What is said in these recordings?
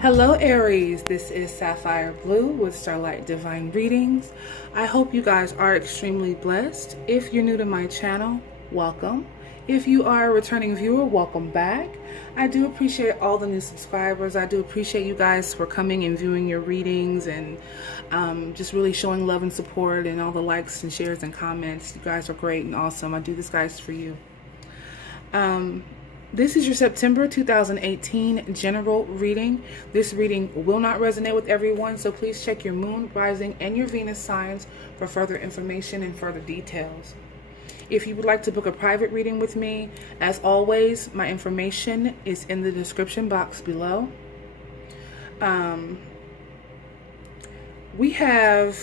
Hello Aries, this is Sapphire Blue with Starlight Divine Readings. I hope you guys are extremely blessed. If you're new to my channel, welcome. If you are a returning viewer, welcome back. I do appreciate all the new subscribers. I do appreciate you guys for coming and viewing your readings and just really showing love and support and all the likes and shares and comments. You guys are great and awesome. I do this, guys, for you. This is your September 2018 general reading. This reading will not resonate with everyone, so please check your moon, rising, and your Venus signs for further information and further details. If you would like to book a private reading with me, as always, my information is in the description box below. We have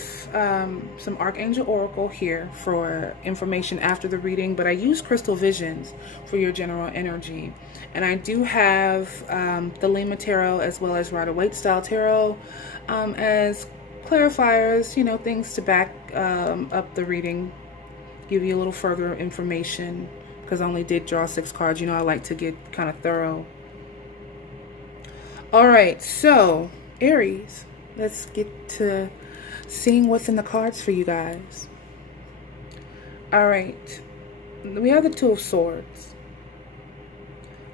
some Archangel Oracle here for information after the reading, but I use Crystal Visions for your general energy. And I do have the Lima Tarot as well as Rider-Waite style tarot as clarifiers, you know, things to back up the reading, give you a little further information, because I only did draw 6 cards. You know, I like to get kind of thorough. All right, so Aries, let's get to seeing what's in the cards for you guys. All right, we have the Two of Swords.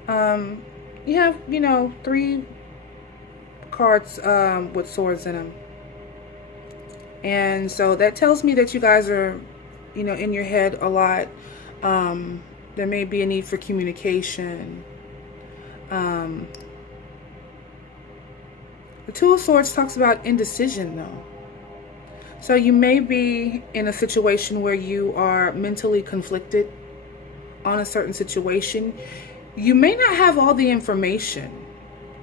You have, you know, 3 cards with swords in them. And so that tells me that you guys are, you know, in your head a lot. There may be a need for communication. The Two of Swords talks about indecision, though. So you may be in a situation where you are mentally conflicted on a certain situation. You may not have all the information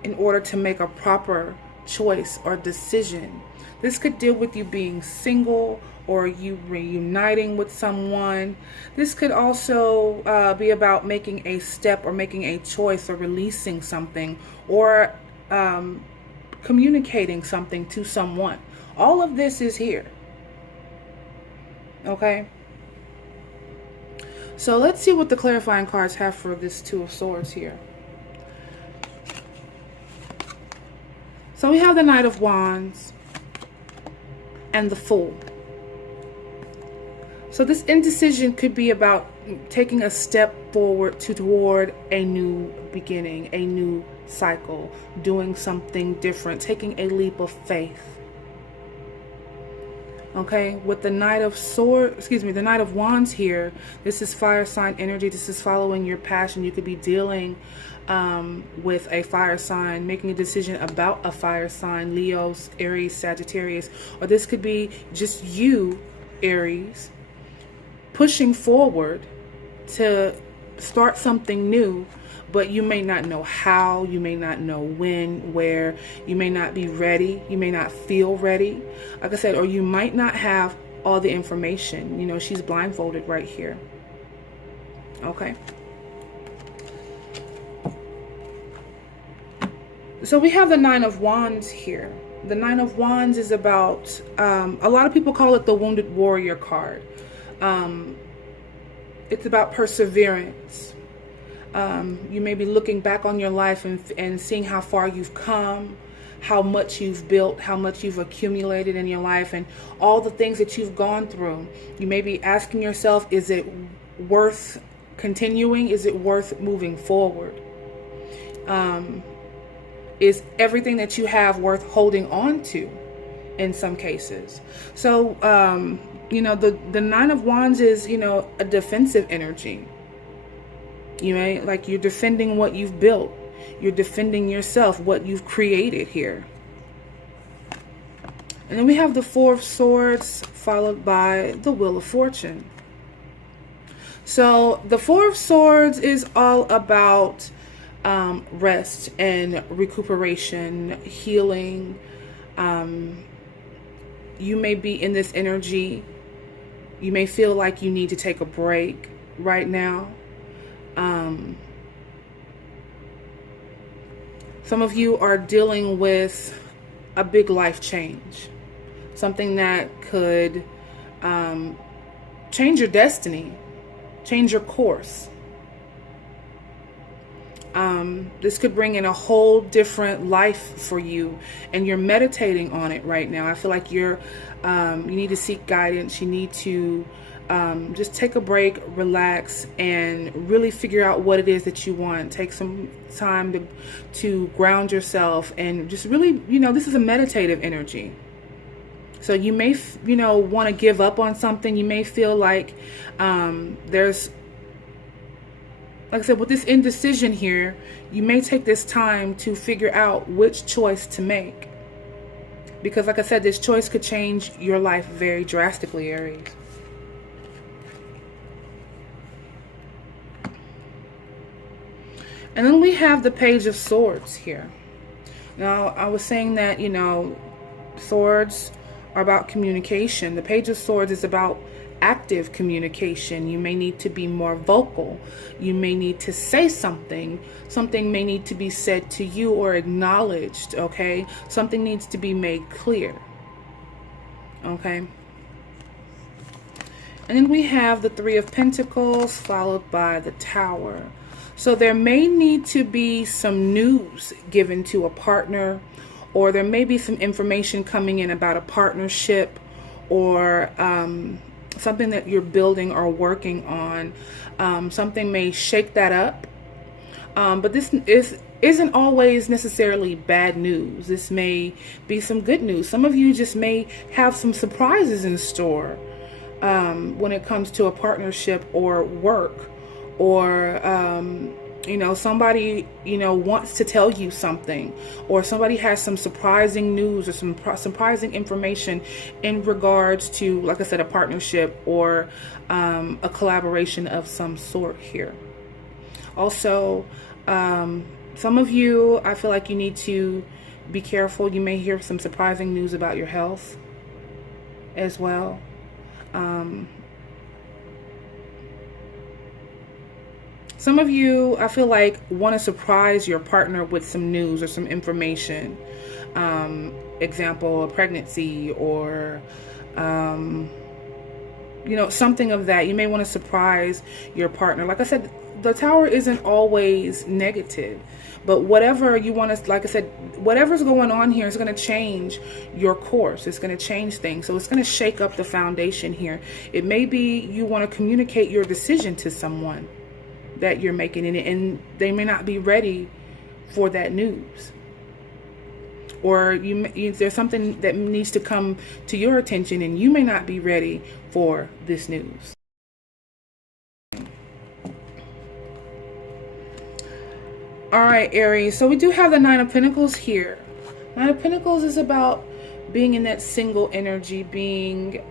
in order to make a proper choice or decision. This could deal with you being single or you reuniting with someone. This could also be about making a step or making a choice or releasing something or communicating something to someone. All of this is here. Okay? So let's see what the clarifying cards have for this Two of Swords here. So we have the Knight of Wands and the Fool. So this indecision could be about taking a step forward toward a new beginning, a new cycle, doing something different, taking a leap of faith. Okay, with the Knight of the Knight of Wands here, this is fire sign energy. This is following your passion. You could be dealing with a fire sign, making a decision about a fire sign, Leo, Aries, Sagittarius, or this could be just you, Aries, pushing forward to start something new, but you may not know how, you may not know when, where, you may not be ready, you may not feel ready, like I said, or you might not have all the information. You know, she's blindfolded right here. Okay. So we have the Nine of Wands here. The Nine of Wands is about, a lot of people call it the Wounded Warrior card. It's about perseverance. You may be looking back on your life and seeing how far you've come, how much you've built, how much you've accumulated in your life, and all the things that you've gone through. You may be asking yourself, is it worth continuing? Is it worth moving forward? Is everything that you have worth holding on to in some cases? So, you know, the Nine of Wands is, you know, a defensive energy. You may, like, you're defending what you've built. You're defending yourself, what you've created here. And then we have the Four of Swords followed by the Wheel of Fortune. So the Four of Swords is all about rest and recuperation, healing. You may be in this energy. You may feel like you need to take a break right now. Some of you are dealing with a big life change, something that could change your destiny, change your course. This could bring in a whole different life for you, and you're meditating on it right now. I feel like you need to seek guidance. You need to just take a break, relax, and really figure out what it is that you want. Take some time to ground yourself, and just really, this is a meditative energy. So you may, want to give up on something. You may feel like there's, like I said, with this indecision here, you may take this time to figure out which choice to make. Because like I said, this choice could change your life very drastically, Aries. And then we have the Page of Swords here. Now, I was saying that, swords are about communication. The Page of Swords is about active communication. You may need to be more vocal. You may need to say something. Something may need to be said to you or acknowledged, okay? Something needs to be made clear, okay? And then we have the Three of Pentacles followed by the Tower. So there may need to be some news given to a partner, or there may be some information coming in about a partnership, or something that you're building or working on. Something may shake that up. But this isn't always necessarily bad news. This may be some good news. Some of you just may have some surprises in store when it comes to a partnership or work, or somebody wants to tell you something, or somebody has some surprising news or some surprising information in regards to, like I said, a partnership or a collaboration of some sort here. Also, some of you, I feel like you need to be careful. You may hear some surprising news about your health as well. Some of you, I feel like, want to surprise your partner with some news or some information. Example, a pregnancy, or something of that. You may want to surprise your partner. Like I said, the Tower isn't always negative, but whatever you want to, like I said, whatever's going on here is going to change your course. It's going to change things. So it's going to shake up the foundation here. It may be you want to communicate your decision to someone that you're making, and they may not be ready for that news. Or there's something that needs to come to your attention, and you may not be ready for this news. All right, Aries. So we do have the Nine of Pentacles here. Nine of Pentacles is about being in that single energy, being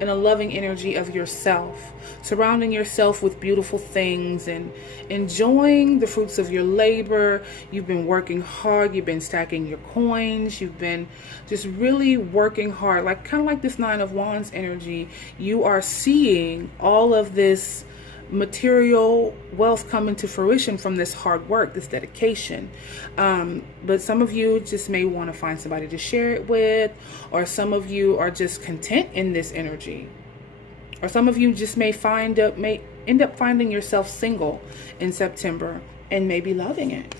in a loving energy of yourself, surrounding yourself with beautiful things and enjoying the fruits of your labor. You've been working hard. You've been stacking your coins. You've been just really working hard, like kind of like this Nine of Wands energy. You are seeing all of this material wealth come into fruition from this hard work, this dedication. But some of you just may want to find somebody to share it with, or some of you are just content in this energy, or some of you just may end up finding yourself single in September and maybe loving it.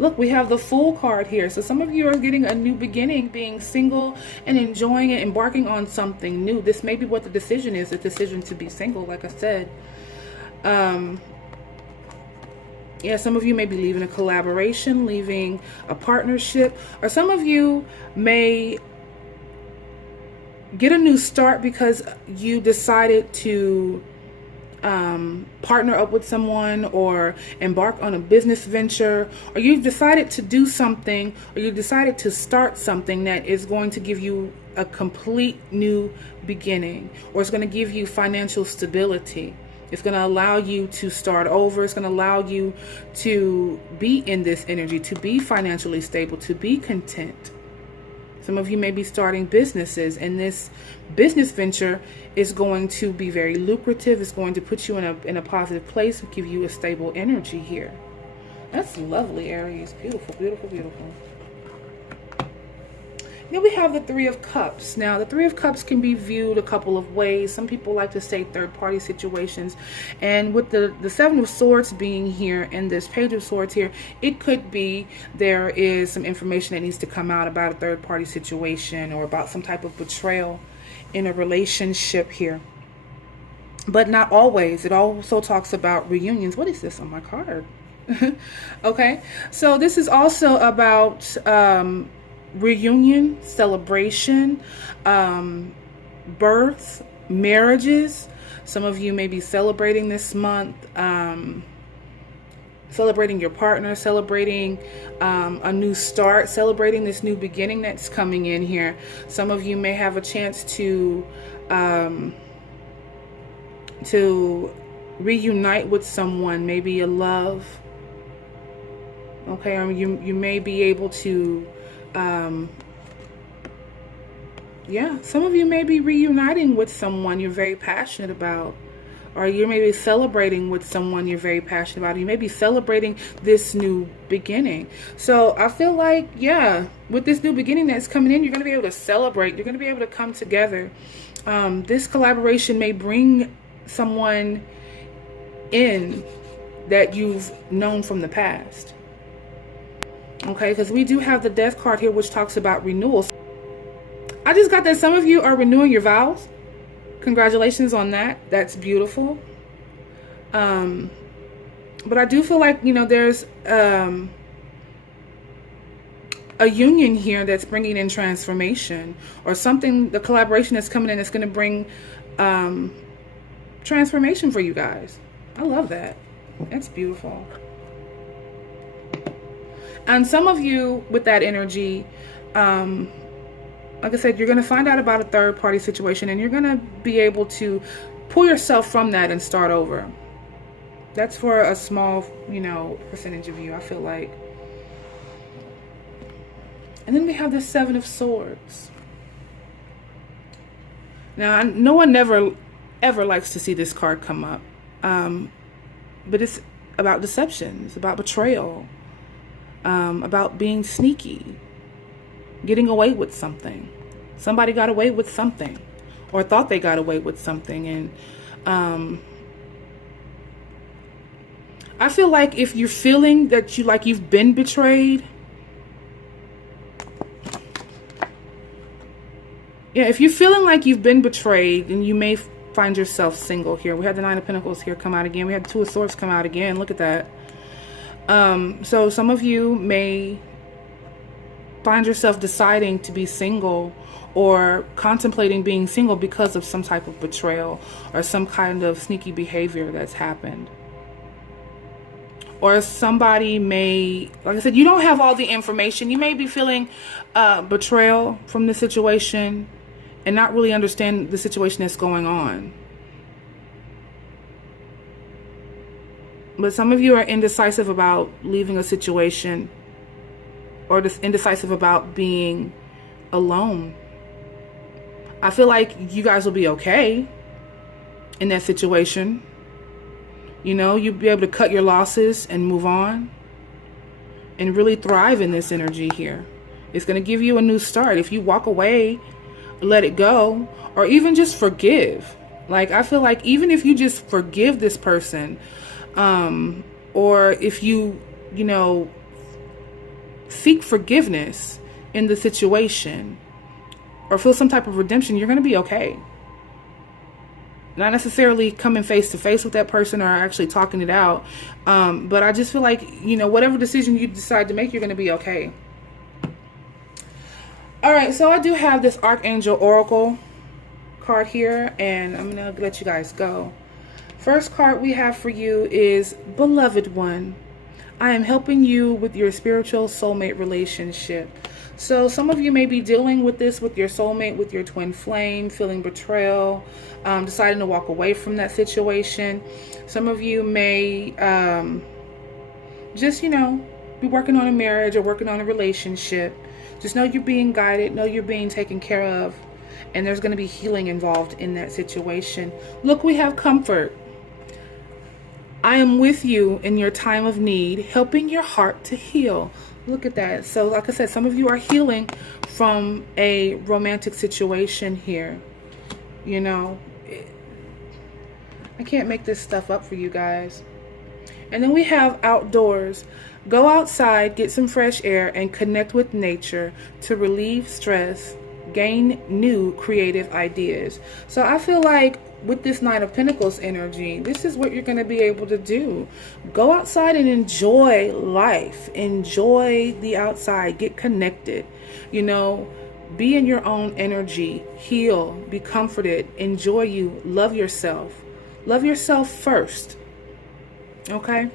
Look, we have the Fool card here. So some of you are getting a new beginning, being single and enjoying it, embarking on something new. This may be what the decision is, the decision to be single, like I said. Yeah, some of you may be leaving a collaboration, leaving a partnership, or some of you may get a new start because you decided to partner up with someone, or embark on a business venture, or you've decided to do something, or you decided to start something that is going to give you a complete new beginning, or it's going to give you financial stability. It's going to allow you to start over. It's going to allow you to be in this energy, to be financially stable, to be content. Some of you may be starting businesses, and this business venture is going to be very lucrative. It's going to put you in a positive place, give you a stable energy here. That's lovely, Aries. Beautiful, beautiful, beautiful. Then we have the Three of Cups. Now, the Three of Cups can be viewed a couple of ways. Some people like to say third-party situations. And with the Seven of Swords being here and this Page of Swords here, it could be there is some information that needs to come out about a third-party situation or about some type of betrayal in a relationship here. But not always. It also talks about reunions. What is this on my card? Okay, so this is also about reunion, celebration, birth, marriages. Some of you may be celebrating this month, celebrating your partner, celebrating a new start, celebrating this new beginning that's coming in here. Some of you may have a chance to reunite with someone, maybe a love. Okay, you may be able to, yeah, some of you may be reuniting with someone you're very passionate about, or you may be celebrating with someone you're very passionate about. You may be celebrating this new beginning. So I feel like, yeah, with this new beginning that's coming in, you're going to be able to celebrate. You're going to be able to come together. This collaboration may bring someone in that you've known from the past. Okay, because we do have the Death card here, which talks about renewals. I just got that some of you are renewing your vows. Congratulations on that. That's beautiful. But I do feel like, you know, there's a union here that's bringing in transformation, or something, the collaboration that's coming in that's going to bring transformation for you guys. I love that. That's beautiful. And some of you with that energy, like I said, you're going to find out about a third party situation, and you're going to be able to pull yourself from that and start over. That's for a small, you know, percentage of you, I feel like. And then we have the Seven of Swords. Now, no one ever likes to see this card come up. But it's about deception. It's about betrayal. About being sneaky, getting away with something. Somebody got away with something, or thought they got away with something. And I feel like if you're feeling that you've been betrayed, yeah, if you're feeling like you've been betrayed, then you may find yourself single here. We had the Nine of Pentacles here come out again. We had the Two of Swords come out again. Look at that. So some of you may find yourself deciding to be single, or contemplating being single because of some type of betrayal or some kind of sneaky behavior that's happened. Or somebody may, like I said, you don't have all the information. You may be feeling betrayal from the situation and not really understand the situation that's going on. But some of you are indecisive about leaving a situation, or just indecisive about being alone. I feel like you guys will be okay in that situation. You know, you'll be able to cut your losses and move on and really thrive in this energy here. It's going to give you a new start. If you walk away, let it go, or even just forgive. Like, I feel like even if you just forgive this person, or if you know, seek forgiveness in the situation, or feel some type of redemption, you're going to be okay. Not necessarily coming face to face with that person or actually talking it out. But I just feel like, you know, whatever decision you decide to make, you're going to be okay. All right, so I do have this Archangel Oracle card here, and I'm going to let you guys go. First card we have for you is Beloved One. I am helping you with your spiritual soulmate relationship. So some of you may be dealing with this with your soulmate, with your twin flame, feeling betrayal, deciding to walk away from that situation. Some of you may just, you know, be working on a marriage or working on a relationship. Just know you're being guided, know you're being taken care of, and there's going to be healing involved in that situation. Look, we have comfort. I am with you in your time of need, helping your heart to heal. Look at that. So like I said, some of you are healing from a romantic situation here. You know, I can't make this stuff up for you guys. And then we have outdoors. Go outside, get some fresh air, and connect with nature to relieve stress, gain new creative ideas. So I feel like with this Knight of Pentacles energy, this is what you're going to be able to do. Go outside and enjoy life. Enjoy the outside. Get connected. You know, be in your own energy. Heal. Be comforted. Enjoy you. Love yourself. Love yourself first. Okay?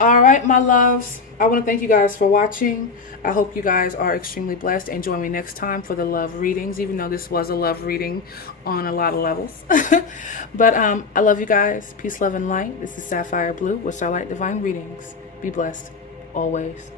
All right, my loves. I want to thank you guys for watching. I hope you guys are extremely blessed, and join me next time for the love readings, even though this was a love reading on a lot of levels. But I love you guys. Peace, love, and light. This is Sapphire Blue with Starlight Divine Readings. Be blessed always.